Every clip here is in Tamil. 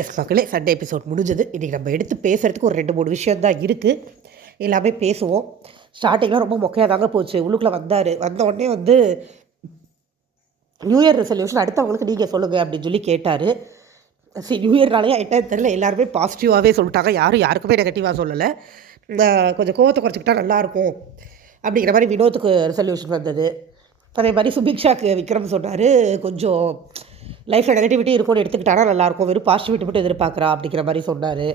எஸ் மக்களே, சண்டே எபிசோட் முடிஞ்சது. இன்றைக்கி நம்ம எடுத்து பேசுகிறதுக்கு ஒரு 2-3 விஷயம் தான் இருக்குது. எல்லாமே பேசுவோம். ஸ்டார்டிங்லாம் ரொம்ப மொக்கையாக தாங்க போச்சு. உள்ளுக்குள்ளே வந்த உடனே நியூ இயர் ரெசல்யூஷன் அடுத்தவங்களுக்கு நீங்கள் சொல்லுங்கள் அப்படின்னு சொல்லி கேட்டார். நியூ இயர்னாலே என்னன்னு தெரியல, எல்லாருமே பாசிட்டிவாகவே சொல்லிட்டாங்க. யாருக்குமே நெகட்டிவாக சொல்லலை. கொஞ்சம் கோவத்தை குறைச்சிக்கிட்டா நல்லாயிருக்கும் அப்படிங்கிற மாதிரி வினோத்துக்கு ரெசல்யூஷன் வந்தது. அதே மாதிரி சுபிக்ஷாக்கு விக்ரம் சொன்னார், கொஞ்சம் லைஃப்பில் நெகட்டிவிட்டி இருக்கும்னு எடுத்துக்கிட்டானா நல்லாயிருக்கும், வெறும் பாசிட்டிவிட்டி மட்டும் எதிர்பார்க்குறா அப்படிங்கிற மாதிரி சொன்னார்.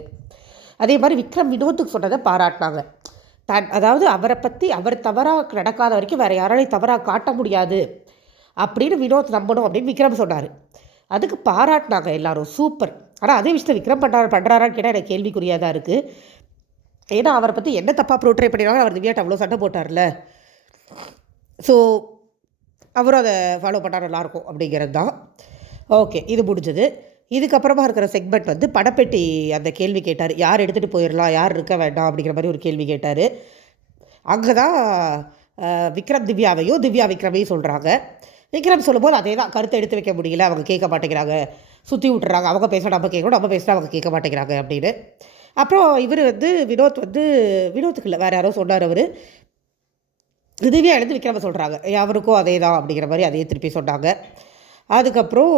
அதே மாதிரி விக்ரம் வினோத்துக்கு சொன்னதை பாராட்டினாங்க. அதாவது அவரை பற்றி அவர் தவறாக நடக்காத வரைக்கும் வேறு யாராலையும் தவறாக காட்ட முடியாது அப்படின்னு வினோத் நம்பணும் அப்படின்னு விக்ரம் சொன்னார். அதுக்கு பாராட்டினாங்க எல்லோரும், சூப்பர். ஆனால் அதே விஷயத்தை விக்ரம் பண்ணுறாரான்னு கேட்டால் எனக்கு கேள்விக்குறியாக தான் இருக்குது. ஏன்னா அவரை பற்றி என்ன தப்பாக ப்ரோட்ரே பண்ணிடுவாங்க, அவர் திவ்யாட்ட அவ்வளோ சண்டை போட்டார்ல. ஸோ அவரும் அதை ஃபாலோ பண்ணால் நல்லாயிருக்கும் அப்படிங்கிறது தான். ஓகே, இது முடிஞ்சது. இதுக்கப்புறமா இருக்கிற செக்மெண்ட் படப்பெட்டி அந்த கேள்வி கேட்டார். யார் எடுத்துகிட்டு போயிடலாம், யார் இருக்க வேண்டாம் அப்படிங்கிற மாதிரி ஒரு கேள்வி கேட்டார். அங்கே தான் விக்ரம் திவ்யாவையும், திவ்யா விக்ரமையும் சொல்கிறாங்க. விக்ரம் சொல்லும்போது அதே தான், கருத்தை எடுத்து வைக்க முடியல, அவங்க கேட்க மாட்டேங்கிறாங்க, சுற்றி விட்டுறாங்க, அவங்க பேச நம்ம கேட்கணும், நம்ம பேசினா அவங்க கேட்க மாட்டேங்கிறாங்க அப்படின்னு. அப்புறம் இவர் வினோத்துக்கு இல்லை, வேறு யாரோ சொன்னார். அவர் திவ்யா எழுந்து விக்ரம சொல்கிறாங்க, அவருக்கும் அதே தான் அப்படிங்கிற மாதிரி அதையே திருப்பி சொன்னாங்க. அதுக்கப்புறம்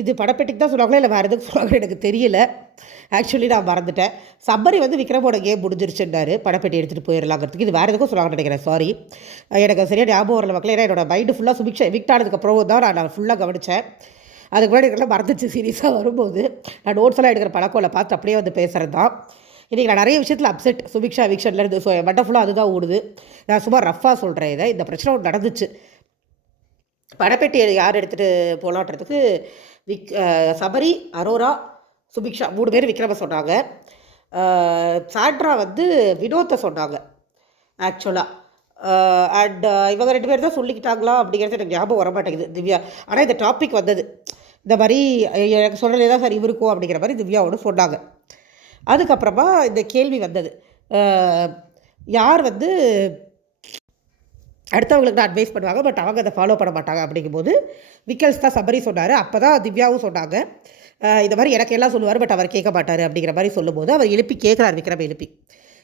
இது படப்பெட்டிக்கு தான் சொன்னாங்களா இல்லை வேறு எதுக்கு சொன்னாங்க எனக்கு தெரியல. ஆக்சுவலி நான் மறந்துட்டேன். சம்மரி விக்ரமோட கேம் முடிஞ்சிருச்சுன்னாரு, படப்பெட்டி எடுத்துகிட்டு போயிடலாங்கிறதுக்கு. இது வேறு எதுக்கும் சொன்னாங்கன்னு நினைக்கிறேன், சாரி. எனக்கு சரியாக ஞாபகம் வரல மக்களே. ஏன்னா என்னோடய மைண்டு ஃபுல்லாக சுபிக்ஷா எவிக்ட் ஆனதுக்கப்புறம் தான் நான் ஃபுல்லாக கவனித்தேன். அதுக்கு முன்னாடி எனக்குலாம் மறந்துச்சு. சீரியஸாக வரும்போது நான் நோட்ஸ் எல்லாம் எடுக்கிற பழக்கம் பார்த்து அப்படியே பேசுகிறது தான். இன்றைக்கி நான் நிறைய விஷயத்தில் அப்செட். சுபிக்ஷா எவிக்ஷன்லேருந்து ஸோ மண்டை ஃபுல்லாக அதுதான் ஓடுது. நான் சும்மா ரஃபாக சொல்கிறேன். இந்த பிரச்சனை ஒன்று நடந்துச்சு. படப்பெட்டி யார் எடுத்துகிட்டு போகலான்றதுக்கு சபரி, அரோரா, சுபிக்ஷா 3 பேர் விக்ரம சொன்னாங்க. சாண்ட்ரா வினோத்தை சொன்னாங்க ஆக்சுவலாக. அண்ட் இவங்க 2 பேர் தான் சொல்லிக்கிட்டாங்களா அப்படிங்கிறது எனக்கு ஞாபகம் வர மாட்டேங்குது திவ்யா. ஆனால் இந்த டாபிக் வந்தது, இந்த மாதிரி எனக்கு சொல்லலே தான் சார் இவருக்கும் அப்படிங்கிற மாதிரி திவ்யாவோடு சொன்னாங்க. அதுக்கப்புறமா இந்த கேள்வி வந்தது, யார் அடுத்தவங்களுக்கு தான் அட்வைஸ் பண்ணுவாங்க, பட் அவங்க அதை ஃபாலோ பண்ண மாட்டாங்க அப்படிங்கும்போது விக்கல்ஸ் தான் சபரி சொன்னார். அப்போ தான் திவ்யாவும் சொன்னாங்க, இந்த மாதிரி எனக்கு எல்லாம் சொல்லுவார், பட் அவர் கேட்க மாட்டார் அப்படிங்கிற மாதிரி சொல்லும்போது அவர் எழுப்பி கேட்குறாரு, விக்ரம் எழுப்பி,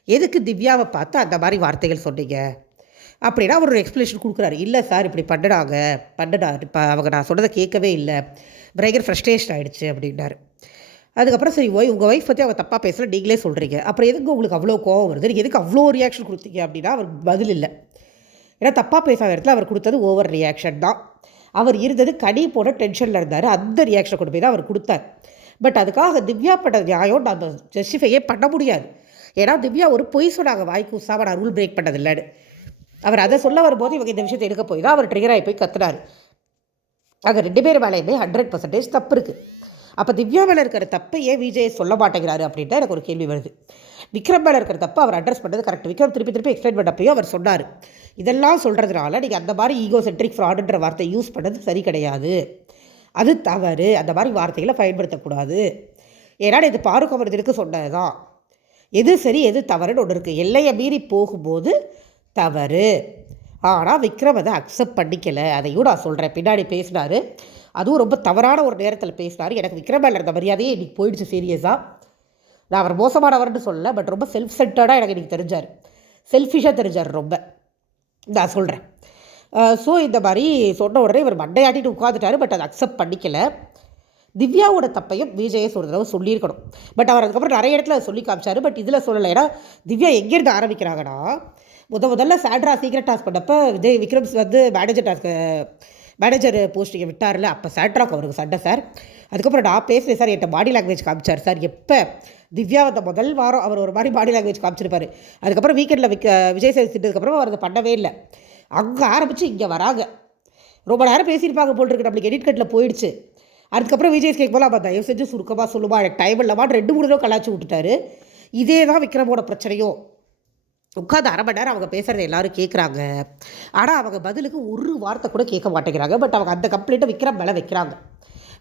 எதுக்கு திவ்யாவை பார்த்து அந்த மாதிரி வார்த்தைகள் சொன்னீங்க அப்படின்னா அவர் ஒரு எக்ஸ்ப்ளனேஷன் கொடுக்குறாரு. இல்லை சார், இப்படி பண்ணினாரு, இப்போ அவங்க நான் சொன்னதை கேட்கவே இல்லை, பயங்கர ஃப்ரஸ்ட்ரேஷன் ஆகிடுச்சு அப்படின்னாரு. அதுக்கப்புறம் சரி, உங்கள் ஒய்ஃப் பற்றி அவங்க தப்பாக பேசல, நீங்களே சொல்கிறீங்க, அப்புறம் எதுக்கு உங்களுக்கு அவ்வளோ கோவம் வருது, எதுக்கு அவ்வளோ ரியாக்ஷன் கொடுத்தீங்க அப்படின்னா அவர் பதில் இல்லை. ஏன்னா தப்பாக பேசாத இடத்துல அவர் கொடுத்தது ஓவர் ரியாக்ஷன் தான். அவர் இருந்தது கடி போட டென்ஷனில் இருந்தார், அந்த ரியாக்ஷனை கொண்டு போய் தான் அவர் கொடுத்தார். பட் அதுக்காக திவ்யா பண்ண நியாயம் நம்ம ஜஸ்டிஃபையே பண்ண முடியாது. ஏன்னா திவ்யா ஒரு பொய் சொன்னாங்க, வாய்க்கு உசாம நான் ரூல் பிரேக் பண்ணதில்லைன்னு. அவர் அதை சொல்ல வரும்போது இவங்க இந்த விஷயத்தை எடுக்க போய் தான் அவர் ட்ரிகராகி போய் கத்துனார். அங்கே 2 பேர் மேலேயுமே 100% தப்பு இருக்குது. அப்போ திவ்யா மேலே இருக்கிற தப்பை ஏன் விஜய் சொல்ல மாட்டேங்கிறாரு அப்படின்ட்டு எனக்கு ஒரு கேள்வி வருது. விக்ரம் மேலே இருக்கிற தப்பை அவர் அட்ரஸ் பண்ணது கரெக்ட். விக்ரம் திருப்பி எக்ஸ்பிளைன் பண்ணப்பையும் அவர் சொன்னார், இதெல்லாம் சொல்கிறதுனால நீங்கள் அந்த மாதிரி ஈகோ சென்ட்ரிக் ஃப்ராடுன்ற வார்த்தை யூஸ் பண்ணது சரி கிடையாது, அது தவறு, அந்த மாதிரி வார்த்தைகளை பயன்படுத்தக்கூடாது. ஏன்னா இது பாருக் அமர்திற்கு சொன்னது தான், எது சரி எது தவறுன்னு ஒன்று இருக்குது. எல்லையை மீறி போகும்போது தவறு. ஆனால் விக்ரம் அதை அக்செப்ட் பண்ணிக்கலை, அதையும் நான் சொல்கிறேன். பின்னாடி பேசினார், அதுவும் ரொம்ப தவறான ஒரு நேரத்தில் பேசினார். எனக்கு விக்ரம் மேலே இருந்த மரியாதையே இன்றைக்கி போயிடுச்சு. சீரியஸாக நான் அவர் மோசமானவர்னு சொல்லலை, பட் ரொம்ப செல்ஃப் சென்டர்டாக எனக்கு இன்றைக்கி தெரிஞ்சார், செல்ஃபிஷாக தெரிஞ்சார் ரொம்ப, நான் சொல்கிறேன். ஸோ இந்த மாதிரி சொன்ன உடனே இவர் மண்டையாட்டிட்டு உட்காந்துட்டார். பட் அதை அக்செப்ட் பண்ணிக்கலை. திவ்யாவோட தப்பையும் விஜயை ஒரு தடவை சொல்லியிருக்கணும். பட் அவர் அதுக்கப்புறம் நிறைய இடத்துல சொல்லி காமிச்சார், பட் இதில் சொல்லலை. ஏன்னா திவ்யா எங்கேருந்து ஆரம்பிக்கிறாங்கன்னா, முதல்ல சாண்ட்ரா சீக்ரெட் டாஸ்க் பண்ணப்போ விக்ரம்ஸ் மேனேஜர் போஸ்டிங்கை விட்டார்ல, அப்போ சாண்ட்ராக்கு அவருக்கு சண்டை சார். அதுக்கப்புறம் நான் பேசுகிறேன் சார், என்கிட்ட பாடி லாங்குவேஜ் காமிச்சார் சார். எப்போ திவ்யா முதல் வாரம் அவர் ஒரு மாதிரி பாடி லாங்குவேஜ் காமிச்சிருப்பார். அதுக்கப்புறம் வீக்கெண்டில் விஜய் சேது திட்டதுக்கப்புறம் அவர் அதை பண்ணவே இல்லை. அங்கே ஆரம்பித்து இங்கே வராங்க, ரொம்ப நேரம் பேசியிருப்பாங்க போட்டிருக்கு, நம்மளுக்கு எடிட் கட்டில் போயிடுச்சு. அதுக்கப்புறம் விஜய் கேட்கும் போது தயவு செஞ்சு சுருக்கமாக சொல்லுமா, எனக்கு டைம் இல்லைமான்னு 2-3 தடவை கலாச்சி விட்டுட்டாரு. இதே தான் விக்ரமோட பிரச்சனையும். உட்காந்து 1/2 மணி நேரம் அவங்க பேசுகிறத எல்லோரும் கேட்குறாங்க, ஆனால் அவங்க பதிலுக்கு ஒரு வார்த்தை கூட கேட்க மாட்டேங்கிறாங்க. பட் அவங்க அந்த கம்ப்ளைண்ட்டை விக்ரம் மேலே வைக்கிறாங்க.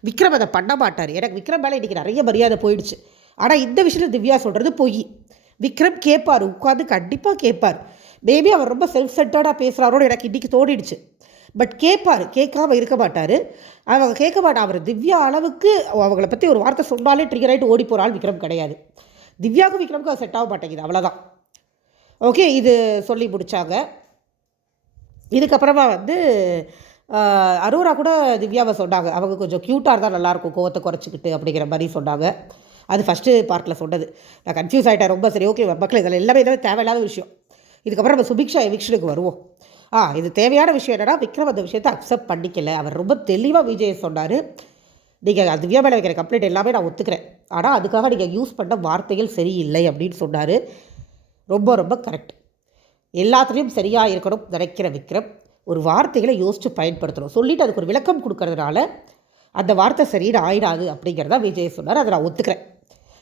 விக்ரம் அதை பண்ண மாட்டார். எனக்கு விக்ரம் மேலே இன்றைக்கி நிறைய மரியாதை போயிடுச்சு. ஆனால் இந்த விஷயத்தில் திவ்யா சொல்கிறது பொய். விக்ரம் கேட்பார், உட்காந்து கண்டிப்பாக கேட்பார். மேபி அவர் ரொம்ப செல்ஃப் சென்டர்டாக பேசுகிறாரோன்னு எனக்கு இன்றைக்கி தோணிடுச்சு. பட் கேட்பார், கேட்காம இருக்க மாட்டார். அவங்க கேட்க மாட்டார். அவர் திவ்யா அளவுக்கு அவங்கள பற்றி ஒரு வார்த்தை சொன்னாலே ட்ரிகர் ஆகிட்டு ஓடி போகிற ஆள் விக்ரம் கிடையாது. திவ்யாவுக்கும் விக்ரமுக்கும் அது செட் ஆக மாட்டேங்குது, அவ்வளோதான். ஓகே, இது சொல்லி முடித்தாங்க. இதுக்கப்புறமா வந்து அரோரா கூட திவ்யாவை சொன்னாங்க, அவங்க கொஞ்சம் க்யூட்டாக இருந்தால் நல்லாயிருக்கும், கோவத்தை குறைச்சிக்கிட்டு அப்படிங்கிற மாதிரி சொன்னாங்க. அது ஃபஸ்ட்டு பார்ட்டில் சொன்னது. நான் கன்ஃபியூஸ் ஆகிட்டேன் ரொம்ப. சரி, ஓகே மக்கள், இதில் எல்லாமே தேவையில்லாத விஷயம். இதுக்கப்புறம் நம்ம சுபிக்ஷா எவிக்ஷனுக்கு வருவோம். இது தேவையான விஷயம் என்னென்னா, விக்ரம் அந்த விஷயத்தை அக்செப்ட் பண்ணிக்கல. அவர் ரொம்ப தெளிவாக விஜய் சொன்னார், நீங்கள் திவ்யா மேலே வைக்கிற கம்ப்ளைண்ட் எல்லாமே நான் ஒத்துக்கிறேன், ஆனால் அதுக்காக நீங்கள் யூஸ் பண்ண வார்த்தைகள் சரியில்லை அப்படின்னு சொன்னார். ரொம்ப ரொம்ப கரெக்ட். எல்லாத்துலேயும் சரியாக இருக்கணும் நினைக்கிற விக்ரம் ஒரு வார்த்தைகளை யோசித்து பயன்படுத்தணும். சொல்லிவிட்டு அதுக்கு ஒரு விளக்கம் கொடுக்கறதுனால அந்த வார்த்தை சரின்னு ஆயிடாது அப்படிங்கிறதா விஜய் சொன்னார். அதை நான் ஒத்துக்கிறேன்.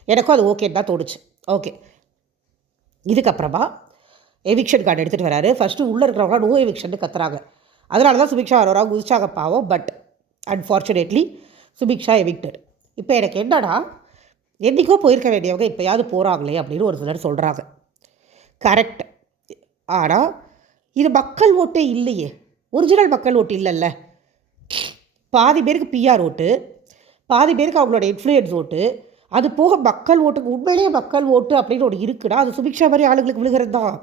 எனக்கும் அது ஓகேன்னு தான் தோணுச்சு. ஓகே, இதுக்கப்புறமா எவிக்ஷன் கார்டு எடுத்துகிட்டு வராரு. ஃபஸ்ட்டு உள்ளே இருக்கிறவங்க நோ எவிக்ஷன் கத்துறாங்க. அதனால தான் சுபிக்ஷா அரோரா குதிச்சாங்க பாவம். But unfortunately Subiksha evicted. இப்போ எனக்கு என்னன்னா, என்றைக்கோ போயிருக்க வேண்டியவங்க இப்போயாவது போகிறாங்களே அப்படின்னு ஒரு சிலர் சொல்கிறாங்க. கரெக்ட். ஆனால் இது மக்கள் ஓட்டே இல்லையே, ஒரிஜினல் மக்கள் ஓட்டு இல்லைல்ல. பாதி பேருக்கு பிஆர் ஓட்டு, பாதி பேருக்கு அவங்களோட இன்ஃப்ளூயன்ஸ் ஓட்டு, அது போக மக்கள் ஓட்டுக்கு உண்மையிலேயே மக்கள் ஓட்டு அப்படின்னு ஒன்று இருக்குன்னா அது சுபிக்ஷா மாதிரி ஆளுங்களுக்கு விழுகிறது தான்.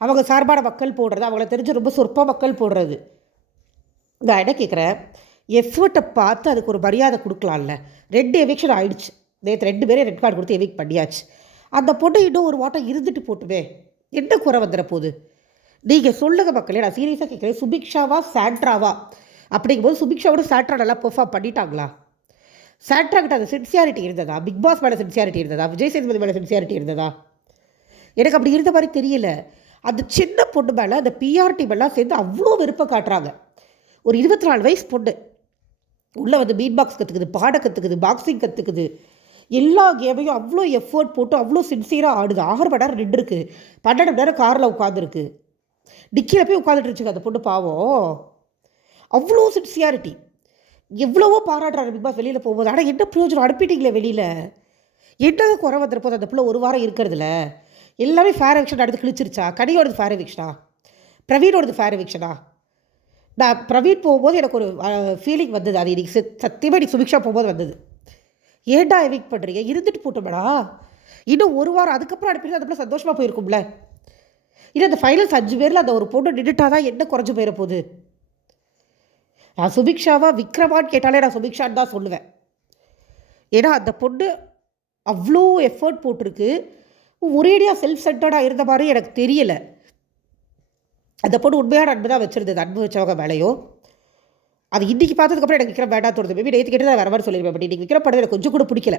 அவங்க சார்பான மக்கள் போடுறது, அவங்கள தெரிஞ்ச ரொம்ப சொற்ப மக்கள் போடுறது. நான் என்ன கேட்குறேன், எஃபர்ட்டை பார்த்து அதுக்கு ஒரு மரியாதை கொடுக்கலாம்ல. 2 எவிக்ஷன் ஆகிடுச்சு. நேற்று 2 பேரே ரெட் கார்டு கொடுத்து எவிக் பண்ணியாச்சு. அந்த பொண்ணு இன்னும் ஒரு வாட்டம் இருந்துட்டு போட்டுமே, என்ன குறை வந்துட போகுது? நீங்கள் சொல்லுங்கள் மக்களே. நான் சீரியஸாக கேட்குறேன், சுபிக்ஷாவா சாண்ட்ராவா அப்படிங்கும்போது சுபிக்ஷாவோட சாண்ட்ரா நல்லா பெர்ஃபார்ம் பண்ணிட்டாங்களா? சாண்ட்ரா கிட்ட அந்த சின்சியாரிட்டி இருந்ததா? பிக் பாஸ் மேலே சின்சியாரிட்டி இருந்ததா? விஜய் சேதுபதி மேலே சின்சியாரிட்டி இருந்ததா? எனக்கு அப்படி இருந்த மாதிரி தெரியல. அந்த சின்ன பொண்ணு மேலே அந்த பிஆர்டி மேலாம் சேர்ந்து அவ்வளோ விருப்பம் காட்டுறாங்க. ஒரு 24 வயசு பொண்ணு உள்ளே வந்து பீட் பாக்ஸ் கற்றுக்குது, பாட கற்றுக்குது, பாக்ஸிங் கற்றுக்குது, எல்லா கேமையும் அவ்வளோ எஃபர்ட் போட்டு அவ்வளோ சின்சியராக ஆடுது. 6 மணி நேரம் நின்று இருக்குது, 12 மணி நேரம் காரில் உட்காந்துருக்கு, டிக்கியில் போய் உட்காந்துட்டு இருந்துச்சுங்க அந்த பொண்ணு பாவம். அவ்வளோ சின்சியாரிட்டி. எவ்வளவோ பாராட்டுறாரு பிக் பாஸ் வெளியில் போகும்போது. ஆனால் என்ன பிரயோஜனம்? அனுப்பிட்டீங்களே வெளியில். என்ன குறை வந்துருப்போது அந்த பிள்ளை ஒரு வாரம் இருக்கிறதுல? எல்லாமே ஃபேர் எவிக்ஷன் அடுத்து கிழிச்சிருச்சா? கனியோடது ஃபேர் எவிக்ஷனா? பிரவீனோடது ஃபேர் எவிக்ஷனா? நான் பிரவீன் போகும்போது எனக்கு ஒரு ஃபீலிங் வந்தது. அது இன்றைக்கி சத்தியமாக இன்றைக்கி சுபிக்ஷா போகும்போது வந்தது. ஏன்டா எவிக் பண்ணுறீங்க? இருந்துட்டு போட்டோம்டா. இன்னும் ஒரு வாரம் அதுக்கப்புறம் அனுப்பிட்டு அந்த பிள்ளை சந்தோஷமாக போயிருக்கும்ல. இல்லை அந்த ஃபைனல்ஸ் 5 பேரில் அந்த ஒரு பொண்ணு நின்றுட்டாதான் என்ன குறைஞ்சி போயிட போகுது? நான் சுபிக்ஷாவா விக்ரமான்னு கேட்டாலே நான் சுபிக்ஷான்னு தான் சொல்லுவேன். ஏன்னா அந்த பொண்ணு அவ்வளோ எஃபர்ட் போட்டிருக்கு. ஒரேடியாக செல்ஃப் சென்டர்டாக இருந்த மாதிரி எனக்கு தெரியலை. அந்த பொண்ணு உண்மையான அன்பு தான் வச்சுருந்தது, அன்பு வச்சவங்க மேலேயும். அது இன்றைக்கி பார்த்ததுக்கப்புறம் எனக்கு விக்ரம் வேண்டாம் தோணுது. மேபி நேற்று கேட்டு நான் வேறு மாதிரி சொல்லியிருப்பேன். பட் இன்றைக்கி விக்ரம் படம் எனக்கு கொஞ்சம் கூட பிடிக்கல.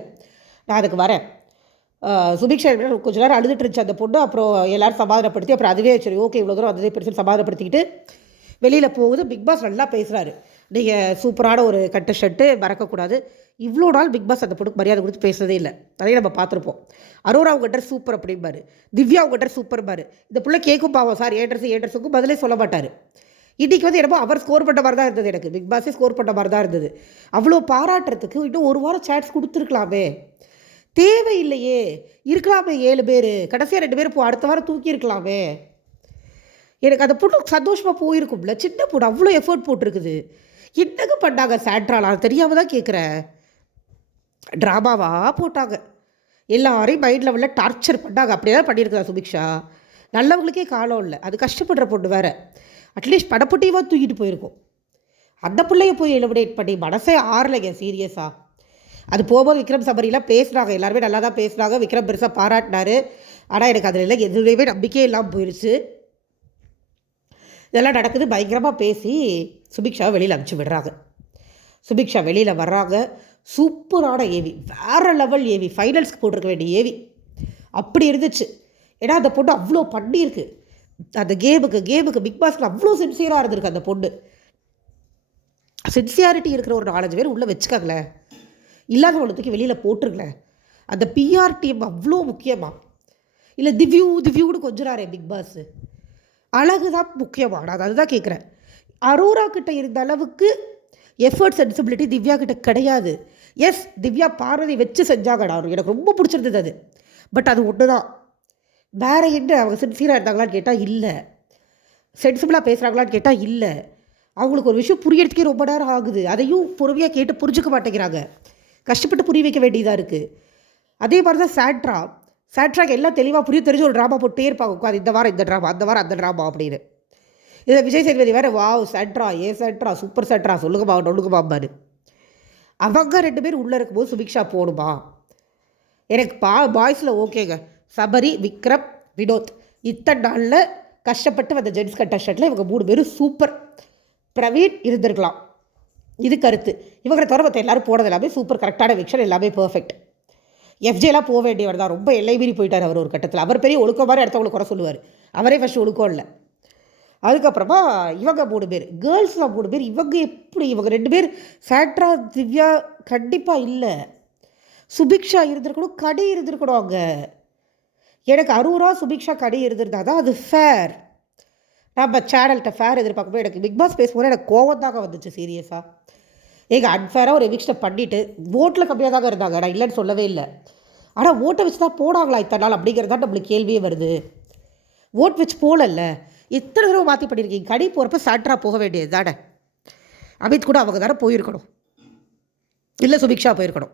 நான் அதுக்கு வரேன். சுபிக்ஷா கொஞ்ச நேரம் அழுதுட்டு இருந்துச்சு அந்த பொண்ணு. அப்புறம் எல்லோரும் சமாதானப்படுத்தி அப்புறம் அதுவே சரி ஓகே இவ்வளோ தூரம் அதுவே பெருசு சமாதானப்படுத்திக்கிட்டு வெளியில் போகுது. பிக் பாஸ் நல்லா பேசுகிறாரு. நீங்கள் சூப்பரான ஒரு கட்டு ஷர்ட்டு மறக்கக்கூடாது. இவ்வளோ நாள் பிக் பாஸ் அந்த பொண்ணுக்கு மரியாதை கொடுத்து பேசுறதே இல்லை. அதையும் நம்ம பார்த்துருப்போம். அரோரா அவங்க ட்ரெஸ் சூப்பர் அப்படிம்பாரு, திவ்யா அவங்க ட்ரெஸ் சூப்பர்பாரு. இந்த பிள்ளை கேட்கும் பாவம், சார் ஏ ட்ரெஸ்ஸுக்கும் பதிலே சொல்ல மாட்டார். இன்றைக்கி வந்து என்னமோ அவர் ஸ்கோர் பண்ண மாதிரி தான் இருந்தது. எனக்கு பிக் பாஸே ஸ்கோர் பண்ண மாதிரி தான் இருந்தது. அவ்வளோ பாராட்டுறதுக்கு இன்னும் ஒரு வாரம் சான்ஸ் கொடுத்துருக்கலாமே. தேவையில்லையே. இருக்கலாமே 7 பேர், கடைசியாக 2 பேர் அடுத்த வாரம் தூக்கி இருக்கலாமே. எனக்கு அந்த பொண்ணு சந்தோஷமாக போயிருக்கும்ல. சின்ன பொண்ணு அவ்வளோ எஃபர்ட் போட்டிருக்குது. என்னங்க பண்ணாங்க சாண்ட்ராலாம் தெரியாமல் தான் கேட்குறேன். ட்ராமாவாக போட்டாங்க, எல்லாரையும் மைண்ட் லெவலில் டார்ச்சர் பண்ணாங்க. அப்படியே தான் பண்ணியிருக்கிறா சுபிக்ஷா. நல்லவங்களுக்கே காலம் இல்லை, அது கஷ்டப்படுற பொண்ணு வேறு. அட்லீஸ்ட் படப்பட்டியவாக தூக்கிட்டு போயிருக்கோம். அந்த பிள்ளைய போய் எலிமினேட் பண்ணி மனசே ஆறலைங்க சீரியஸாக. அது போகும்போது விக்ரம் சபரிலாம் பேசுனாங்க, எல்லாருமே நல்லா தான் பேசுனாங்க. விக்ரம் பெருசாக பாராட்டினார். ஆனால் எனக்கு அதில் இல்லை எதுவுமே நம்பிக்கையே இல்லாமல் போயிடுச்சு. இதெல்லாம் நடக்குது. பயங்கரமாக பேசி சுபிக்ஷாவை வெளியில் அனுப்பிச்சி விடுறாங்க. சுபிக்ஷா வெளியில் வர்றாங்க. சூப்பரான ஏவி, வேறு லெவல் ஏவி, ஃபைனல்ஸ்க்கு போட்டிருக்க வேண்டிய ஏவி அப்படி இருந்துச்சு. ஏன்னா அந்த பொண்ணு அவ்வளோ பண்ணியிருக்கு. அந்த கேமுக்கு பிக் பாஸ்க்கு அவ்வளோ சின்சியராக இருந்திருக்கு அந்த பொண்ணு. சின்சியாரிட்டி இருக்கிற ஒரு 4-5 பேர் உள்ளே வச்சுக்காங்களேன், இல்லாதவங்களை தூக்கி வெளியில் போட்டுருங்களேன். அந்த பிஆர் டீம் அவ்வளோ முக்கியமாக இல்லை. திவ்யூன்னு கொஞ்சிறாரே பிக் பாஸ், அழகு தான் முக்கியமாக. நான் அதுதான் கேட்குறேன். அரோரா கிட்ட இருந்த அளவுக்கு எஃபர்ட் சென்சிபிலிட்டி திவ்யா கிட்ட கிடையாது. எஸ், திவ்யா பார்வதி வச்சு செஞ்சாங்கடா, எனக்கு ரொம்ப பிடிச்சிருந்தது அது. பட் அது ஒன்று தான். வேறு என்ன அவங்க சின்சியராக இருந்தாங்களான்னு கேட்டால் இல்லை, சென்சிபிளாக பேசுகிறாங்களான்னு கேட்டால் இல்லை. அவங்களுக்கு ஒரு விஷயம் புரியறதுக்கே ரொம்ப நேரம் ஆகுது. அதையும் பொறுமையாக கேட்டு புரிஞ்சுக்க மாட்டேங்கிறாங்க. கஷ்டப்பட்டு புரிய வைக்க வேண்டியதாக இருக்குது. அதே மாதிரி தான் சேட்ராக்கு எல்லாம் தெளிவாக புரிய தெரிஞ்சு ஒரு ட்ராமா போட்டே இருப்பாங்க உட்காந்து. இந்த வாரம் இந்த ட்ராமா, அந்த வாரம் அந்த ட்ராமா அப்படின்னு. இதில் விஜய் சேதுபதி வேறு வாவ் சேட்ரா சேட்ரா சூப்பர் சேட்ரா சொல்லுங்கம்மா நொல்லுங்கம்மாரு. அவங்க 2 பேர் உள்ளே இருக்கும்போது சுபிக்ஷா போகணுமா? எனக்கு பாய்ஸில் ஓகேங்க. சபரி, விக்ரம், வினோத் இத்தனை நாளில் கஷ்டப்பட்டு வந்த ஜென்ஸ் கண்டஸ்டண்ட்டில் இவங்க 3 பேரும் சூப்பர். பிரவீன் இருந்திருக்கலாம், இது கருத்து. இவங்களை தவிர மற்ற எல்லோரும் போனது எல்லாமே சூப்பர், கரெக்டான விக்ஷன், எல்லாமே பர்ஃபெக்ட். எஃப்ஜேலாம் போக வேண்டியவர் தான், ரொம்ப எல்லை மீறி போயிட்டார் அவர் ஒரு கட்டத்தில். அவர் பெரிய ஒழுக்கம் மாதிரி அடுத்தவங்களை குறை சொல்லுவார், அவரே ஃபஸ்ட்டு ஒழுக்கம் இல்லை. அதுக்கப்புறமா இவங்க 3 பேர், கேர்ள்ஸ்லாம் 3 பேர். இவங்க எப்படி இவங்க 2 பேர் சேட்ரா திவ்யா கண்டிப்பாக இல்லை. சுபிக்ஷா இருந்திருக்கணும், கடி இருந்திருக்கணும். அங்கே எனக்கு அரூரா சுபிக்ஷா கடி இருந்திருந்தா தான் அது ஃபேர். நம்ம சேனல்கிட்ட ஃபேர் எதிர்பார்க்கும்போது எனக்கு பிக் பாஸ் பேசும்போது எனக்கு கோவம் தாங்க வந்துச்சு சீரியஸாக. எங்கள் அன்ஃபேராக ஒரு எவிக்ஷனை பண்ணிவிட்டு ஓட்டில் கம்மியாக தாங்க இருந்தாங்க, நான் இல்லைன்னு சொல்லவே இல்லை. ஆனால் ஓட்டை வச்சு தான் போனாங்களா இத்தனை நாள் அப்படிங்கிறது தான் நம்மளுக்கு கேள்வியே வருது. ஓட் வச்சு போகலல்ல, இத்தனை தடவை மாற்றி பண்ணியிருக்கீங்க. கடி போகிறப்ப சாட்ரா போக வேண்டியது தானே. அமித் கூட அவங்க தானே போயிருக்கணும், இல்லை சுபிக்ஷா போயிருக்கணும்.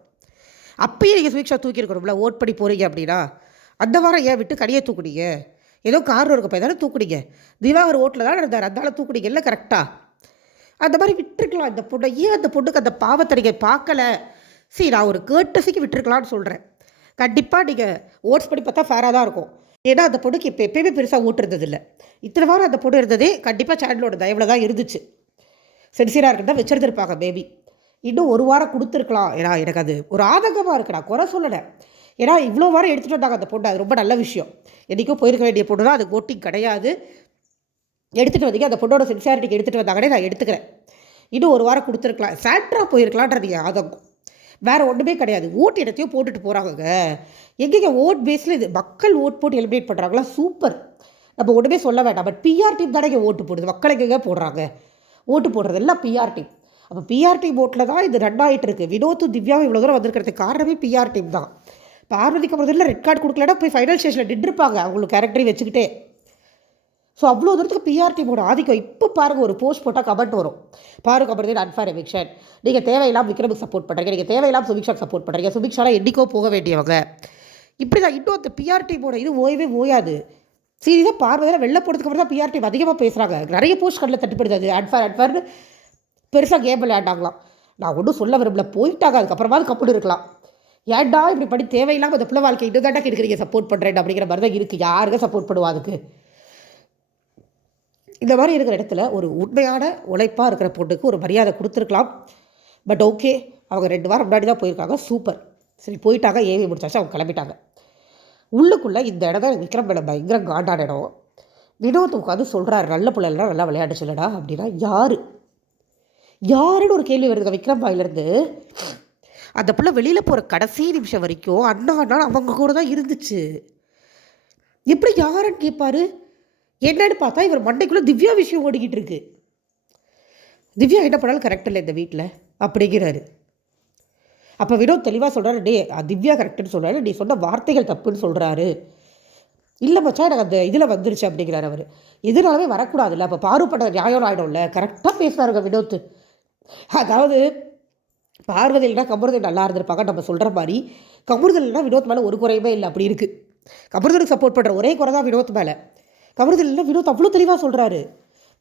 அப்பயே நீங்கள் சுபிக்ஷா தூக்கியிருக்கணும்ல. ஓட் பண்ணி போகிறீங்க அப்படின்னா அந்த வாரம் ஏன் விட்டு கடியை தூக்குனீங்க? ஏதோ காரணம் இருக்க போய் தானே தூக்குனீங்க. திவாகர் ஓட்டில் தான் இருந்தார், அதனால தூக்குனீங்க இல்லை கரெக்டாக. அந்த மாதிரி விட்டுருக்கலாம் இந்த பொண்ணை. ஏன் அந்த பொண்ணுக்கு அந்த பாவத்தை நீங்கள் பார்க்கல? சரி, நான் ஒரு கேட்டசிக்கு விட்டுருக்கலான்னு சொல்கிறேன். கண்டிப்பாக நீங்கள் ஓட்ஸ் பண்ணி பார்த்தா ஃபேராக தான் இருக்கும். ஏன்னா அந்த பொண்ணுக்கு இப்போ எப்பயுமே பெருசாக ஓட்டு இருந்ததில்லை. இத்தனை வாரம் அந்த பொண்ணு இருந்ததே கண்டிப்பாக சேனலோட தயவில் தான் இருந்துச்சு. சென்சியராக இருக்குன்னு தான் வச்சுருந்துருப்பாங்க மேபி. இன்னும் ஒரு வாரம் கொடுத்துருக்கலாம். ஏன்னா எனக்கு அது ஒரு ஆதங்கமாக இருக்குடா, குறை சொல்லலை. ஏன்னா இவ்வளோ வாரம் எடுத்துகிட்டு வந்தாங்க அந்த பொண்ணு, அது ரொம்ப நல்ல விஷயம். என்றைக்கும் போயிருக்க வேண்டிய பொண்ணு தான், அது ஓட்டிங் கிடையாது. எடுத்துகிட்டு வந்தீங்க, அந்த பொண்ணோட சென்சியாரிட்டிக்கு எடுத்துகிட்டு வந்தாங்கன்னே நான் எடுத்துக்கிறேன். இன்னும் ஒரு வாரம் கொடுத்துருக்கலாம், சேட்ரா போயிருக்கலான்றது ஆதங்கம், வேறு ஒன்றுமே கிடையாது. ஓட்டு இடத்தையும் போட்டுட்டு போகிறாங்க. எங்கேங்க ஓட் பேஸில் இது மக்கள் ஓட் போட்டு எலிமினேட் பண்ணுறாங்களா? சூப்பர், நம்ம ஒன்றுமே சொல்ல வேண்டாம். பட் பிஆர் டீம் தானே இங்கே ஓட்டு போடுது, மக்கள் எங்கெங்கே போடுறாங்க? ஓட்டு போடுறது எல்லாம் பிஆர் டீம். அப்போ பிஆர் டீம் ஓட்டில் தான் இது ரன் ஆகிட்டு இருக்குது. வினோத்தும் திவ்யாவும் இவ்வளோ தூரம் வந்திருக்கிறதுக்கு காரணமே பிஆர் டீம் தான். பார்வதிக்கு முதல்ல ரெட் கார்டு கொடுக்கலன்னா போய் ஃபைனல் ஸ்டேஷனில் நின்றுருப்பாங்க அவங்களுக்கு கேரக்டரையும் வச்சுக்கிட்டே. ஸோ அவ்வளோ தூரத்துக்கு பிஆர் டீமோட ஆதிக்கம். இப்போ பாருங்கள், ஒரு போஸ்ட் போட்டால் கமெண்ட் வரும், பாருங்க அப்புறம் அன்ஃபேர் எவிக்ஷன், நீங்கள் தேவையில்லாமல் விக்ரமுக்கு சப்போர்ட் பண்ணுறீங்க, நீங்கள் தேவையில்லாமல் சுபிக்ஷாக்கு சப்போர்ட் பண்ணுறீங்க, சுபிக்ஷாலாம் என்றைக்கோ போக வேண்டியவங்க. இப்படி தான் இன்னும் அந்த பிஆர் டீமோட இது ஓயவே ஓயாது. சீரியஸாக பார்வதியில் வெளில போடுறதுக்கு அப்புறம் தான் பிஆர் டீம் அதிகமாக பேசுகிறாங்க. நிறைய போஸ்ட் கண்ணில் தட்டுப்படுது. அது அன்ஃபேர்னு பெருசாக கேம் விளையாண்டாங்களாம். நான் ஒன்றும் சொல்ல விரும்பல, போயிட்டாங்க. அதுக்கப்புறமா அது கப்பல் இருக்கலாம். ஏன்டா இப்படி படி தேவையில்லாமல் அந்த பிள்ளை வாழ்க்கை இன்னும் தாண்டா கிடைக்கிறீங்க சப்போர்ட் பண்ணுறேன் அப்படிங்கிற மாதிரி தான் இருக்குது. யாருங்க சப்போர்ட் பண்ணுவா அதுக்கு? இந்த மாதிரி இருக்கிற இடத்துல ஒரு உண்மையான உழைப்பாக இருக்கிற பொண்ணுக்கு ஒரு மரியாதை கொடுத்துருக்கலாம். பட் ஓகே, அவங்க 2 வாரம் முன்னாடி தான் போயிருக்காங்க, சூப்பர். சரி போயிட்டாங்க, ஏவி முடிச்சாச்சு, அவங்க கிளம்பிட்டாங்க. உள்ளுக்குள்ளே இந்த இடம் தான் விக்ரம் மேலே பயங்கர காண்டான இடம். வினோத் உட்காந்து சொல்கிறாரு, நல்ல பிள்ளைலாம் நல்லா விளையாட்டு சொல்லடா அப்படின்னா யாருன்னு ஒரு கேள்வி வருதுங்க விக்ரம் வாயிலேருந்து. அந்த பிள்ளை வெளியில் போகிற கடைசி நிமிஷம் வரைக்கும் அண்ணா அவங்க கூட தான் இருந்துச்சு. எப்படி யாருன்னு கேட்பாரு? என்னன்னு பார்த்தா இவர் மண்டைக்குள்ளே திவ்யா விஷயம் ஓடிக்கிட்டு இருக்கு. திவ்யா என்ன பண்ணாலும் கரெக்ட் இல்லை இந்த வீட்டில் அப்படிங்கிறாரு. அப்போ வினோத் தெளிவாக சொல்கிறாரு, டே திவ்யா கரெக்டுன்னு சொல்கிறாரு, நீ சொன்ன வார்த்தைகள் தப்புன்னு சொல்கிறாரு. இல்லை மச்சா எனக்கு அந்த இதில் வந்துருச்சு அப்படிங்கிறார் அவர். எதுனாலுமே வரக்கூடாதுல்ல, அப்போ பாரு பண்ண நியாயம் ஆகிடும்ல. கரெக்டாக பேசுகிறாருங்க வினோத். அதாவது பார்வதில்னா கமருதல் நல்லா இருந்திருப்பாங்க நம்ம சொல்கிற மாதிரி. கமருதல்னா வினோத் மேலே ஒரு குறையுமே இல்லை அப்படி இருக்குது. கமருதலுக்கு சப்போர்ட் பண்ணுற ஒரே குறை தான் வினோத் மேலே. கமருதல்னா வினோத் அவ்வளோ தெளிவாக சொல்கிறாரு.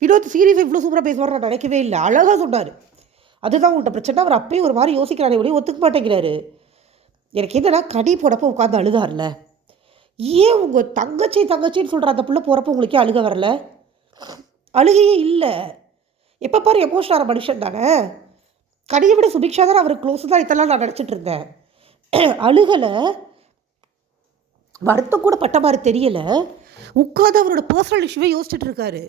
வினோத் சீரியஸாக இவ்வளோ சூப்பராக பேசுவார் நான் நினைக்கவே இல்லை, அழகாக சொன்னார். அதுதான் உங்கள்கிட்ட பிரச்சனை. அவர் அப்பயும் ஒரு மாதிரி யோசிக்கிறாரே ஒளி ஒத்துக்க மாட்டேங்கிறாரு. எனக்கு என்னன்னா கடி போடப்போ உட்காந்து அழுதார்ல, ஏன் உங்கள் தங்கச்சின்னு சொல்கிற அந்த பிள்ளை போகிறப்போ உங்களுக்கே அழுக வரல? அழுகையே இல்லை. எப்போ பாரு எமோஷனான மனுஷன் தானே. கடியை விட சுபிக்ஷா தான் அவர் க்ளோஸ் தான் இதெல்லாம் நான் நினச்சிட்டு இருந்தேன். அழுகலை, வருத்தம் கூட பட்ட மாதிரி தெரியலை. உட்காந்து அவரோட பர்சனல் இஷ்யூவே யோசிச்சுட்டு இருக்காரு.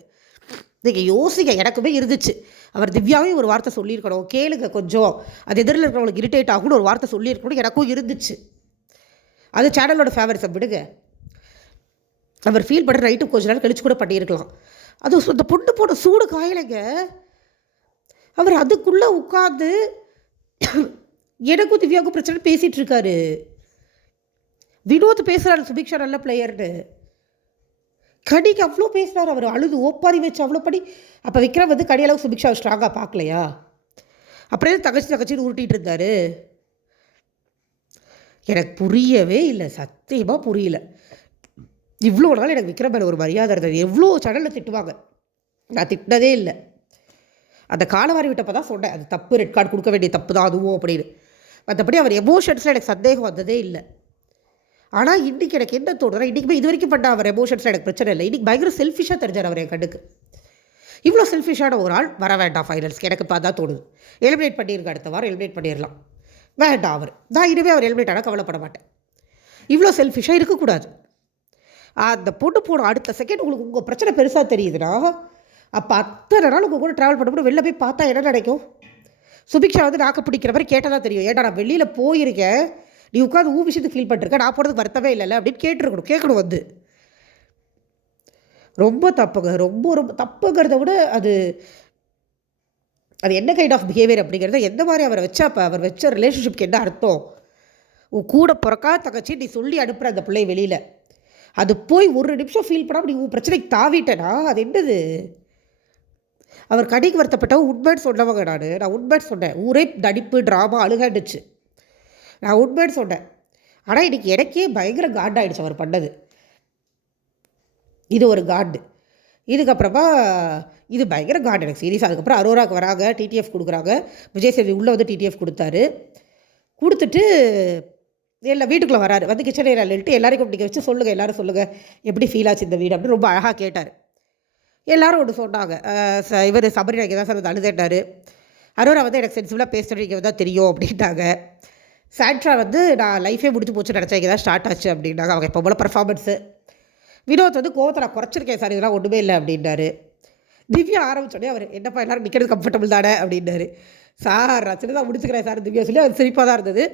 நீங்கள் யோசிக்க, எனக்குமே இருந்துச்சு. அவர் திவ்யாவே ஒரு வார்த்தை சொல்லியிருக்கணும், கேளுங்க கொஞ்சம், அது எதிரில் இருக்கிறவங்களுக்கு இரிட்டேட் ஆகும்னு ஒரு வார்த்தை சொல்லியிருக்கணும், எனக்கும் இருந்துச்சு. அது சேனலோட ஃபேவரிசம் விடுங்க. அவர் ஃபீல் பண்ணுற ரைட்டு கொஞ்ச நாள் கழிச்சு கூட பண்ணியிருக்கலாம். அது அந்த பொண்ணு போன சூடு காயலைங்க. அவர் அதுக்குள்ளே உட்காந்து எனக்கும் திவ்யாவுக்கும் பிரச்சனை பேசிகிட்டு இருக்காரு. வினோத் பேசுகிறாரு சுபிக்ஷா நல்ல பிளேயர்னு. கடிக்கு அவ்வளோ பேசுகிறார் அவர், அழுது ஓப்பாரி வச்சு அவ்வளோ படி. அப்போ விக்ரம் வந்து கடி அளவுக்கு சுபிக்ஷா ஸ்ட்ராங்காக பார்க்கலையா? அப்படியே தகச்சின்னு உருட்டிகிட்டு இருந்தார். எனக்கு புரியவே இல்லை, சத்தியமாக புரியல. இவ்வளோ நாள் எனக்கு விக்ரம் மேலே ஒரு மரியாதை இருந்தது. எவ்வளோ சேனலில் திட்டுவாங்க, நான் திட்டினதே இல்லை. அந்த காலவாரி விட்டப்போ தான் சொன்னேன், அது தப்பு, ரெட் கார்டு கொடுக்க வேண்டிய தப்பு தான் அதுவும் அப்படின்னு. மற்றபடி அவர் எமோஷன்ஸில் எனக்கு சந்தேகம் வந்ததே இல்லை. ஆனால் இன்றைக்கி எனக்கு என்ன தோணுதுன்னா, இன்றைக்குமே இது வரைக்கும் பண்ண அவர் எமோஷன்ஸில் எனக்கு பிரச்சனை இல்லை. இன்றைக்கி பயங்கர செல்ஃபிஷாக தெரிஞ்சார் அவர் என் கண்ணுக்கு. இவ்வளோ செல்ஃபிஷான ஒரு ஆள் வர வேண்டாம் ஃபைனல்ஸ்க்கு, எனக்கு இப்போ தான் தோணுது. எலிமினேட் பண்ணியிருக்க, அடுத்த வாரம் எலிமினேட் பண்ணிடலாம், வேண்டாம் அவர். நான் இனிமேல் அவர் எலிமினேட் ஆனால் கவலைப்பட மாட்டேன். இவ்வளோ செல்ஃபிஷாக இருக்கக்கூடாது. அந்த பொண்ணு போன அடுத்த செகண்ட் உங்களுக்கு உங்கள் பிரச்சனை பெருசாக தெரியுதுன்னா, அப்போ அத்தனை நாள் உங்கள் கூட ட்ராவல் பண்ண வெளில போய் பார்த்தா என்ன நினைக்கும்? சுபிக்ஷா வந்து நாக்கு பிடிக்கிற மாதிரி கேட்டால் தான் தெரியும். ஏன்டா நான் வெளியில் போயிருக்கேன், நீ உட்காந்து விஷயத்துக்கு ஃபீல் பண்ணிருக்க, நான் போனதுக்கு வருத்தமே இல்லைல்ல அப்படின்னு கேட்கணும் வந்து. ரொம்ப தப்புங்க, ரொம்ப ரொம்ப தப்புங்கிறத விட அது என்ன கைண்ட் ஆஃப் பிஹேவியர் அப்படிங்கிறத எந்த மாதிரி அவரை வச்சா, அப்போ அவர் வச்ச ரிலேஷன்ஷிப்க்கு என்ன அர்த்தம்? உன் கூட பிறக்கா தங்கச்சி நீ சொல்லி அனுப்புகிற அந்த பிள்ளை வெளியில், அது போய் ஒரு நிமிஷம் ஃபீல் பண்ணாமல் நீ உன் பிரச்சனைக்கு தாவிட்டேனா அது என்னது? அவர் கடிக்கு வருத்தப்பட்டவன் உண்மைன்னு சொன்னவங்க. நான் உண்மைன்னு சொன்னேன். ஊரே நடிப்பு ட்ராமா அழுகாண்டுச்சு, நான் உண்மைன்னு சொன்னேன். ஆனால் இன்றைக்கி எனக்கே பயங்கர காண்டாயிடுச்சு அவர் பண்ணது. இது ஒரு காண்டு. இதுக்கப்புறமா இது பயங்கர காண்டு எனக்கு சீரியஸ். அதுக்கப்புறம் அரோராவுக்கு வராங்க, டிடிஎஃப் கொடுக்குறாங்க. விஜய் சேதுபதி உள்ளே வந்து டிடிஎஃப் கொடுத்துட்டு எல்லாம் வீட்டுக்குள்ளே வராரு. வந்து கிச்சன் ஏரியாவில் நின்றுட்டு எல்லாரையும் கூப்பிட்டு வச்சு சொல்லுங்கள், எல்லோரும் சொல்லுங்கள் எப்படி ஃபீல் ஆச்சு இந்த வீடு அப்படின்னு ரொம்ப அழகாக கேட்டார். எல்லோரும் ஒன்று சொன்னாங்க. இவர் சபரி இங்கே தான் சார் வந்து அழுதேட்டார். அரோரா வந்து எனக்கு சென்சிபிளாக பேசுகிறது இங்கே தான் தெரியும் அப்படின்ட்டாங்க. சாண்ட்ரா வந்து நான் லைஃபே முடிச்சு போச்சு நினச்சேன், இங்கே தான் ஸ்டார்ட் ஆச்சு அப்படின்னாங்க. அவங்க இப்போ போல பர்ஃபார்மன்ஸு. வினோத் வந்து கோவத்தை நான் குறைச்சிருக்கேன் சார், இதெல்லாம் ஒன்றுமே இல்லை அப்படின்னாரு. திவ்யா ஆரம்பிச்சோடனே அவர் என்னப்பா எல்லோரும் நிற்கிறது கம்ஃபர்டபுள் தானே அப்படின்னாரு. சார் நான் சின்னதாக முடிச்சுக்கிறேன் சார் திவ்யா சொல்லி அது சிரிப்பாக தான் இருந்தது.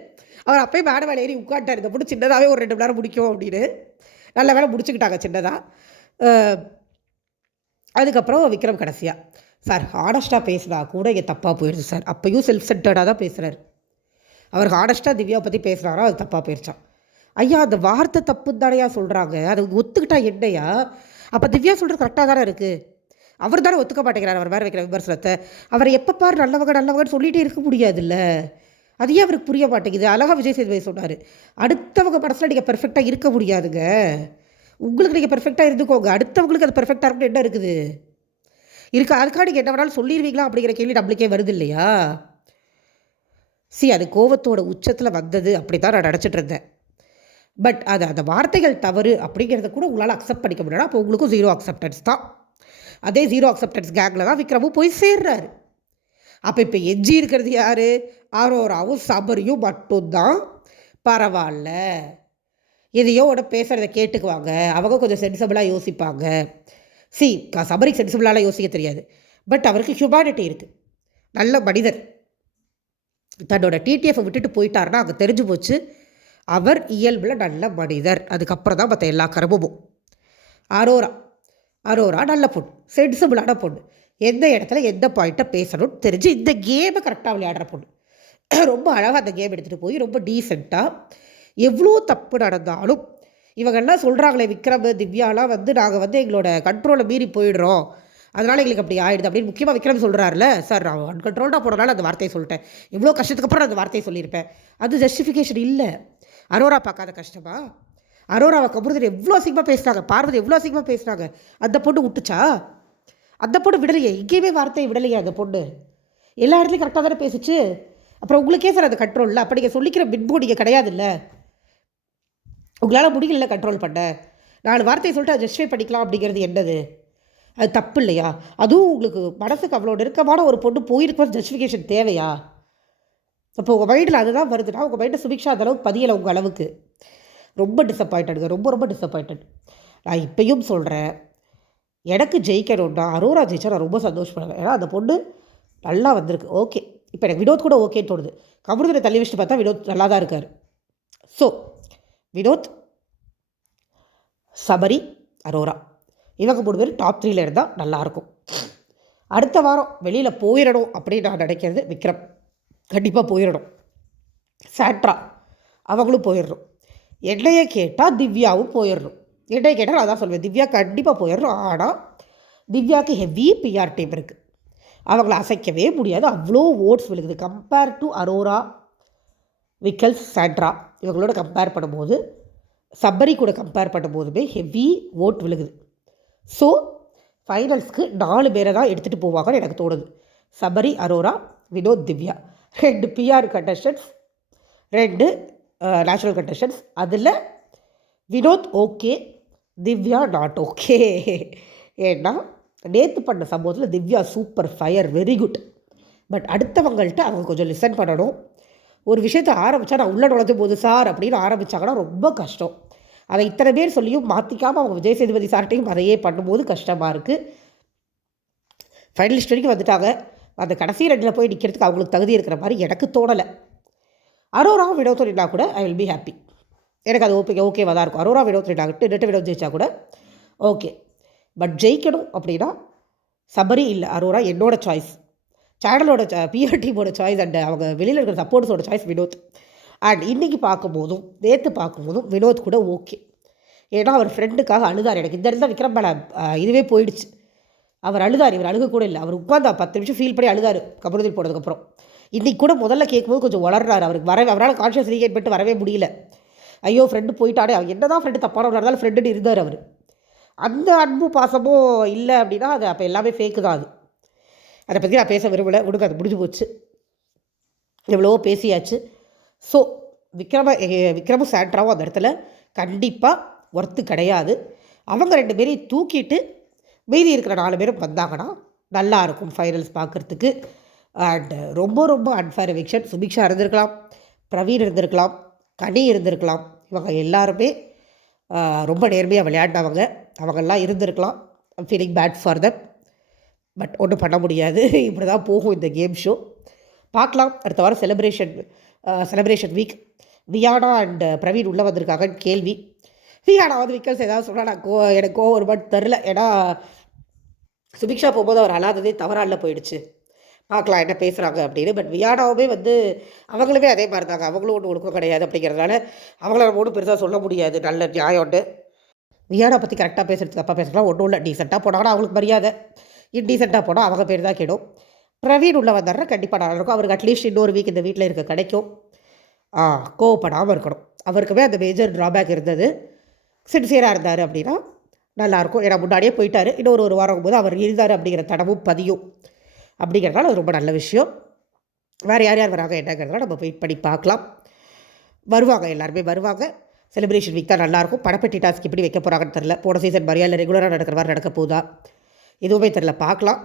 அவர் அப்போயே மேடை வேலை ஏறி உட்காண்டார், இந்த பொண்ணு சின்னதாகவே ஒரு 2 மணி நேரம் முடிக்கும் அப்படின்னு. நல்ல வேலை முடிச்சுக்கிட்டாங்க சின்னதாக. அதுக்கப்புறம் விக்ரம் கடைசியாக சார் ஹானஸ்ட்டாக பேசுனா கூட இங்கே தப்பாக போயிடுது சார். அப்போயும் செல்ஃப் சென்டர்டாக தான் பேசுகிறார். அவர் ஹானஸ்ட்டாக திவ்யாவை பற்றி பேசுகிறாரோ அது தப்பாக போயிடுச்சான். ஐயா அந்த வார்த்தை தப்பு தானையா சொல்கிறாங்க, அதை ஒத்துக்கிட்டா என்னையா? அப்போ திவ்யா சொல்கிறது கரெக்டாக தானே இருக்குது. அவர் தானே ஒத்துக்க மாட்டேங்கிறார் அவர் வேறு வைக்கிற விமர்சனத்தை. அவரை எப்போ பாரு நல்லவங்கன்னு சொல்லிகிட்டே இருக்க முடியாதுல்ல. அதையே அவருக்கு புரிய மாட்டேங்குது. அழகாக விஜய் சேதுபதி சொன்னார், அடுத்தவங்க மனசில் நீங்கள் பெர்ஃபெக்டாக இருக்க முடியாதுங்க, உங்களுக்கு நீங்கள் பெர்ஃபெக்டாக இருந்துக்கோங்க, அடுத்தவங்களுக்கு அது பெர்ஃபெக்டாக இருக்குன்னு என்ன இருக்குது அதுக்காக நீங்கள் என்ன வேணாலும் சொல்லிடுவீங்களா அப்படிங்கிற கேள்வி நம்மளுக்கே வருது இல்லையா? அது கோவத்தோட உச்சத்தில் வந்தது அப்படி தான் நான் நினச்சிட்டு இருந்தேன். பட் அது அந்த வார்த்தைகள் தவறு அப்படிங்கிறத கூட உங்களால் அக்செப்ட் பண்ணிக்க முடியாது. அப்போ உங்களுக்கும் 0 அக்செப்டன்ஸ் தான். அதே 0 அக்செப்டன்ஸ் கேங்கில் தான் விக்ரமும் போய் சேர்றாரு. அப்போ இப்போ எஞ்சி இருக்கிறது யார்? அரோராவும் சபரியும் மட்டும்தான். பரவாயில்ல, எதையோ உட பேசுகிறத கேட்டுக்குவாங்க, அவங்க கொஞ்சம் சென்சிபிளாக யோசிப்பாங்க. சபரிக்கு சென்சிபிளாலாம் யோசிக்க தெரியாது, பட் அவருக்கு ஹியூமானிட்டி இருக்குது, நல்ல மனிதர். தன்னோட டிடிஎஃப்பை விட்டுட்டு போயிட்டாருன்னா அங்கே தெரிஞ்சு போச்சு அவர் இயல்பில் நல்ல மனிதர். அதுக்கப்புறம் தான் மற்ற எல்லா கருமமும். அரோரா நல்ல பொண்ணு, சென்சிபிளான பொண்ணு, எந்த இடத்துல எந்த பாயிண்ட்டை பேசணும்னு தெரிஞ்சு இந்த கேமை கரெக்டாக விளையாடுற பொண்ணு. ரொம்ப அழகாக அந்த கேம் எடுத்துகிட்டு போய் ரொம்ப டீசெண்டாக எவ்வளோ தப்பு நடந்தாலும் இவங்கெல்லாம் சொல்கிறாங்களே விக்ரம் திவ்யாலாம் வந்து நாங்கள் வந்து எங்களோட கண்ட்ரோலை மீறி போயிடுறோம், அதனால் எங்களுக்கு அப்படி ஆகிடுது அப்படின்னு முக்கியமாக விக்ரம் சொல்கிறாருல. சார் நான் அன்கண்ட்ரோல்டாக போனனால அந்த வார்த்தையை சொல்லிட்டேன், இவ்வளோ கஷ்டத்துக்கு அப்புறம் அந்த வார்த்தையை சொல்லியிருப்பேன், அது ஜஸ்டிஃபிகேஷன் இல்லை. அரோரா பார்க்காத கஷ்டமா? அரோராவை கபூர்தன் எவ்வளோ அசிங்கமாக பேசுகிறாங்க, பார்வதி எவ்வளோ அசிங்கமாக பேசுகிறாங்க, அந்த பொண்ணு விட்டுச்சா? அந்த பொண்ணு விடலையே, எங்கேயுமே வார்த்தையை விடலையே அந்த பொண்ணு, எல்லா இடத்துலையும் கரெக்டாக தானே பேசிச்சு. அப்புறம் உங்களுக்கே சார் அது கண்ட்ரோல் இல்லை, அப்போ நீங்கள் சொல்லிக்கிற பின்பு நீங்கள் கிடையாது இல்லை, உங்களால் முடியல கண்ட்ரோல் பண்ண. 4 வார்த்தையை சொல்லிட்டு அதை ஜஸ்டிஃபை பண்ணிக்கலாம் அப்படிங்கிறது என்னது? அது தப்பு இல்லையா? அதுவும் உங்களுக்கு மனசுக்கு அவ்வளோ நெருக்கமான ஒரு பொண்ணு போயிருக்க ஜஸ்டிஃபிகேஷன் தேவையா? அப்போ உங்கள் மைண்டில் அதுதான் வருதுன்னா உங்கள் மைண்டில் சுபிக்ஷா அந்த அளவுக்கு பதியலை உங்கள் அளவுக்கு. ரொம்ப டிசப்பாயிண்டடுங்க, ரொம்ப ரொம்ப டிசப்பாயிண்டட். நான் இப்பயும் சொல்கிறேன், எனக்கு ஜெயிக்கணும்னா அரோரா ஜெயிச்சா நான் ரொம்ப சந்தோஷப்படுவேன். ஏன்னா அந்த பொண்ணு நல்லா வந்திருக்கு. ஓகே, இப்போ எனக்கு வினோத் கூட ஓகேன்னு தோணுது. கபூர்தனை தள்ளி வச்சுட்டு பார்த்தா வினோத் நல்லா தான் இருக்கார். ஸோ வினோத், சபரி, அரோரா இவங்க 3 பேர் டாப் 3ல் இருந்தால் நல்லாயிருக்கும். அடுத்த வாரம் வெளியில் போயிடணும் அப்படின்னு நான் நினைக்கிறது விக்ரம் கண்டிப்பாக போயிடணும். சாண்ட்ரா அவங்களும் போயிடணும். என்னையே கேட்டால் திவ்யாவும் போயிடணும். என்ன கேட்டால் நான் தான் சொல்வேன் திவ்யா கண்டிப்பாக போயிடணும். ஆனால் திவ்யாவுக்கு ஹெவி பிஆர் டீம் இருக்குது, அவங்கள அசைக்கவே முடியாது. அவ்வளோ ஓட்ஸ் விழுகுது. Compare to Aurora, Vikkals, Sandra இவங்களோட கம்பேர் பண்ணும்போது, சபரி கூட கம்பேர் பண்ணும்போதுமே ஹெவி ஓட் விழுகுது. ஸோ ஃபைனல்ஸ்க்கு 4 பேரை தான் எடுத்துகிட்டு போவாங்கன்னு எனக்கு தோணுது. Sabari, Aurora, Vinoth, Divya. 2 PR contestants, 2 natural contestants. அதில் Vinoth okay, Divya not okay. ஏன்னா நேற்று பண்ண சம்பவத்தில் Divya super fire, very good. But அடுத்தவங்கள்ட்ட அவங்க கொஞ்சம் லிசன் பண்ணணும். ஒரு விஷயத்தை ஆரம்பித்தா நான் உள்ள நுழைஞ்ச போது சார் அப்படின்னு ஆரம்பித்தாங்கன்னா ரொம்ப கஷ்டம். அதை இத்தனை பேர் சொல்லியும் மாற்றிக்காமல் அவங்க விஜய் சேதுபதி சார்ட்டையும் அதையே பண்ணும்போது கஷ்டமாக இருக்குது. ஃபைனலிஸ்ட் வரைக்கும் வந்துட்டாங்க. அந்த கடைசி 2 போய் நிற்கிறதுக்கு அவங்களுக்கு தகுதி இருக்கிற மாதிரி எனக்கு தோணலை. அரோரா, வினோத் நின்னா கூட ஐ வில் பி ஹாப்பி. எனக்கு அது ஓகேவாக தான் இருக்கும். அரோரா, வினோத் நின்னாகிட்டு 2 வினோத் ஜெயிச்சா கூட ஓகே. பட் ஜெயிக்கணும் அப்படின்னா சபரி இல்லை அரோரா என்னோட சாய்ஸ், சேனலோட பிஆர் டீமோட சாய்ஸ், அண்ட் அவங்க வெளியில் இருக்கிற சப்போர்ட்ஸோட சாய்ஸ் வினோத். அண்ட் இன்றைக்கி பார்க்கும்போதும் நேற்று பார்க்கும்போதும் வினோத் கூட ஓகே. ஏன்னா அவர் ஃப்ரெண்டுக்காக அழுதார். எனக்கு இந்த இடத்துல விக்ரம் மேலே இதுவே போயிடுச்சு. அவர் அழுதார். இவர் அழுக கூட இல்லை. அவர் உட்காந்து 10 நிமிஷம் ஃபீல் பண்ணி அழுதார் கபருதீன் போனதுக்கப்புறம். இன்றைக்கி கூட முதல்ல கேட்கும்போது கொஞ்சம் வளர்றாரு. அவருக்கு அவரால் கான்ஷியஸ் ரீகெயின் பண்ணிட்டு வரவே முடியல. ஐயோ ஃப்ரெண்டு போயிட்டானே, அவர் என்ன தான் ஃப்ரெண்டு தப்பானவராக இருந்தாலும் ஃப்ரெண்டுன்னு இருந்தார் அவர். அந்த அன்பு பாசமும் இல்லை அப்படின்னா அது அப்போ எல்லாமே ஃபேக்கு தான். அதை பற்றி நான் பேச விரும்பலை, விடுங்க, அது முடிஞ்சு போச்சு, எவ்வளவோ பேசியாச்சு. ஸோ விக்ரமும் சாண்ட்ராவும் அந்த இடத்துல கண்டிப்பாக ஒர்த்து கிடையாது. அவங்க 2 பேரையும் தூக்கிட்டு மீதி இருக்கிற 4 பேரும் வந்தாங்கன்னா நல்லாயிருக்கும் ஃபைனல்ஸ் பார்க்குறதுக்கு. அண்ட் ரொம்ப ரொம்ப அன்ஃபேர் எவிக்ஷன். சுபிக்ஷா இருந்திருக்கலாம், பிரவீன் இருந்திருக்கலாம், கனி இருந்திருக்கலாம். இவங்க எல்லாருமே ரொம்ப நேர்மையாக விளையாடினவங்க. அவங்கெல்லாம் இருந்திருக்கலாம். I'm feeling bad for them. But ஒன்றும் பண்ண முடியாது. இப்படி தான் போகும் இந்த கேம் ஷோ. பார்க்கலாம். அடுத்த வாரம் celebration week. Viana and Praveen உள்ளே வந்திருக்காங்கன்னு கேள்வி. வியானா வந்து விக்கல்ஸ் ஏதாவது சொன்னால் எனக்கு ஒரு பட் தெரில. ஏன்னா சுபிக்ஷா போகும்போது அவர் அழாததே தவறால போயிடுச்சு. பார்க்கலாம் என்ன பேசுகிறாங்க அப்படின்னு. பட் வியானாவுமே வந்து அவங்களுமே அதே மாதிரி தாங்க. அவங்களும் ஒன்றும் ஒழுக்கம் கிடையாது அப்படிங்கிறதுனால அவங்கள நம்ம ஒன்றும் பெருசாக சொல்ல முடியாது. நல்ல நியாயம்னு வியானா பற்றி கரெக்டாக பேசுகிறதுக்கு தப்பாக பேசுகிறலாம் ஒன்றும் இல்லை. டீசெண்டாக போனாங்கன்னா அவங்களுக்கு மரியாதை, இன்டீசெண்டாக போனால் அவங்க பேர் தான் கெடும். பிரவீன் உள்ளே வந்தாருன்னா கண்டிப்பாக நல்லாயிருக்கும். அவருக்கு அட்லீஸ்ட் இன்னொரு வீக் இந்த வீட்டில் இருக்க கிடைக்கும். கோவப்படாமல் இருக்கணும். அவருக்குமே அந்த மேஜர் ட்ராபேக் இருந்தது. சின்சியராக இருந்தார் அப்படின்னா நல்லாயிருக்கும். ஏன்னா முன்னாடியே போயிட்டார். இன்னொரு 1 வாரம் போது அவர் இருந்தார் அப்படிங்கிற தடவும் பதியும். அப்படிங்கிறதுனால அது ரொம்ப நல்ல விஷயம். வேறு யார் யார் வராங்க என்னங்கிறதுனால நம்ம வெயிட் பண்ணி பார்க்கலாம். வருவாங்க, எல்லாருமே வருவாங்க. செலிப்ரேஷன் வீக் தான் நல்லாயிருக்கும். படப்பெட்டி டாஸ்க் எப்படி வைக்க போகிறாங்கன்னு தெரில. போன சீசன் மாதிரியா இல்லை ரெகுலராக நடக்கிற மாதிரி நடக்க போதா எதுவுமே தெரில, பார்க்கலாம்.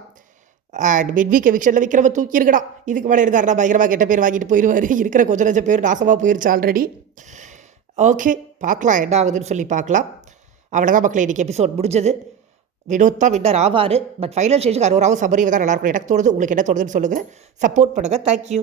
அண்ட் மிட் வீக் எவிக்ஷனில் விக்ரம தூக்கியிருக்கடா. இதுக்கு மேலே இருந்தாருன்னா பயங்கரமாக கெட்ட பேர் வாங்கிட்டு போயிடுவார். இருக்கிற கொஞ்சம் லட்சம் பேர் நாசமாக போயிடுச்சு ஆல்ரெடி. ஓகே, பார்க்கலாம் என்ன ஆகுதுன்னு சொல்லி பார்க்கலாம். அவ்வளோதான் மக்களே, இன்றைக்கி எபிசோட் முடிஞ்சது. வினோத் தான் வின்னர் ஆவார். பட் ஃபைனல் ஸ்டேஜுக்கு அரோராவும் சபரியும் தான் நல்லாயிருக்கும் எனக்கு தோணுது. உங்களுக்கு என்ன தோணுதுன்னு சொல்லுங்கள். சப்போர்ட் பண்ணுங்கள். தேங்க்யூ.